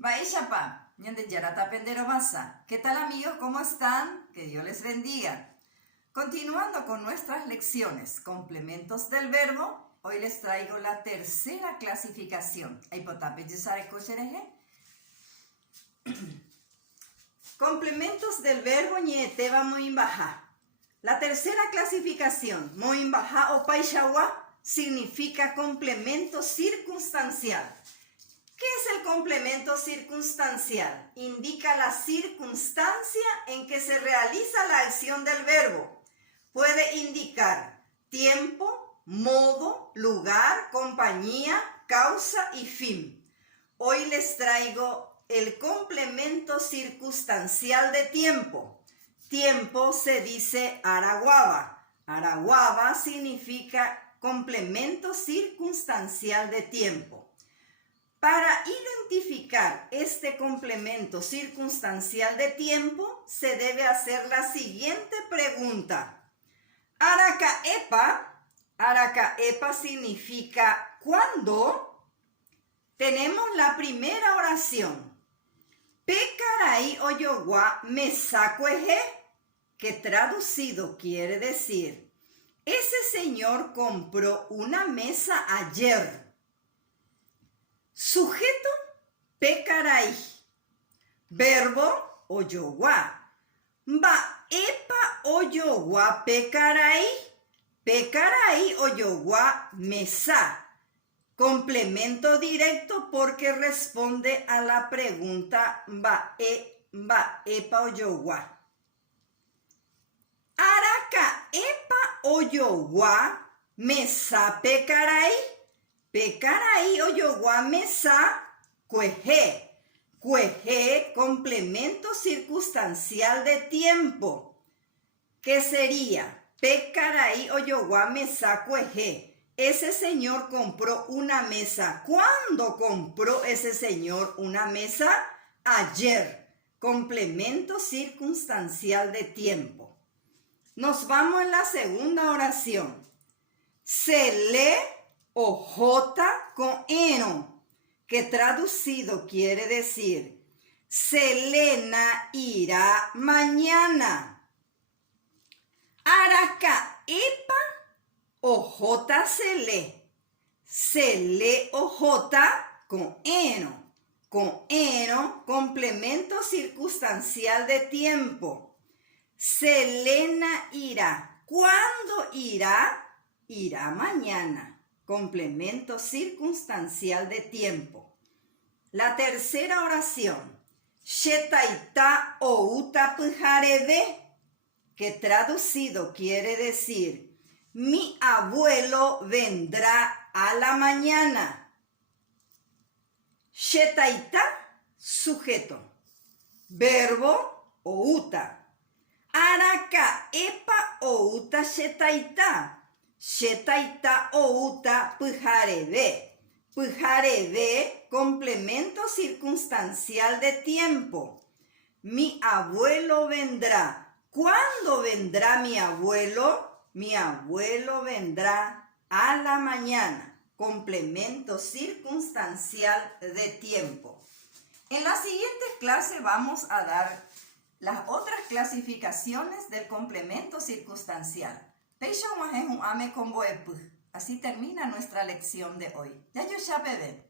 Baishapa, ñande yarata pendero basa. ¿Qué tal amigos? ¿Cómo están? Que Dios les bendiga. Continuando con nuestras lecciones, complementos del verbo, hoy les traigo la tercera clasificación. Complementos del verbo ñeteba moimbaja. La tercera clasificación, moimbaja o paishawa, significa complemento circunstancial. ¿Qué es el complemento circunstancial? Indica la circunstancia en que se realiza la acción del verbo. Puede indicar tiempo, modo, lugar, compañía, causa y fin. Hoy les traigo el complemento circunstancial de tiempo. Tiempo se dice araguaba. Araguaba significa complemento circunstancial de tiempo. Para identificar este complemento circunstancial de tiempo, se debe hacer la siguiente pregunta. Aracaepa significa ¿cuándo? Tenemos la primera oración. Pekarai oyogua mesacueje, que traducido quiere decir, ese señor compró una mesa ayer. Sujeto, pekarai. Verbo, oyogua. Baepa oyogua pekarai. Pekarai oyogua mesa. Complemento directo porque responde a la pregunta baepa oyogua. Aracaepa oyogua mesa pekarai. Pekarai oyogua mesa cueje. Cueje, complemento circunstancial de tiempo. ¿Qué sería? Pekarai oyogua mesa cueje. Ese señor compró una mesa. ¿Cuándo compró ese señor una mesa? Ayer. Complemento circunstancial de tiempo. Nos vamos en la segunda oración. Se lee ojota con eno, que traducido quiere decir, Selena irá mañana. Aracaepa, ojota se lee ojota con eno. Con eno, complemento circunstancial de tiempo. Selena irá. ¿Cuándo irá? Irá mañana. Complemento circunstancial de tiempo. La tercera oración. Shetaita outa pujarebe, que traducido quiere decir, mi abuelo vendrá a la mañana. Shetaita, sujeto. Verbo, outa. Aracaepa outa shetaita. Shetaita outa pujarebe. Pujarebe, complemento circunstancial de tiempo. Mi abuelo vendrá. ¿Cuándo vendrá mi abuelo? Mi abuelo vendrá a la mañana. Complemento circunstancial de tiempo. En las siguientes clases vamos a dar las otras clasificaciones del complemento circunstancial. Así termina nuestra lección de hoy. Ya yo ya bebé.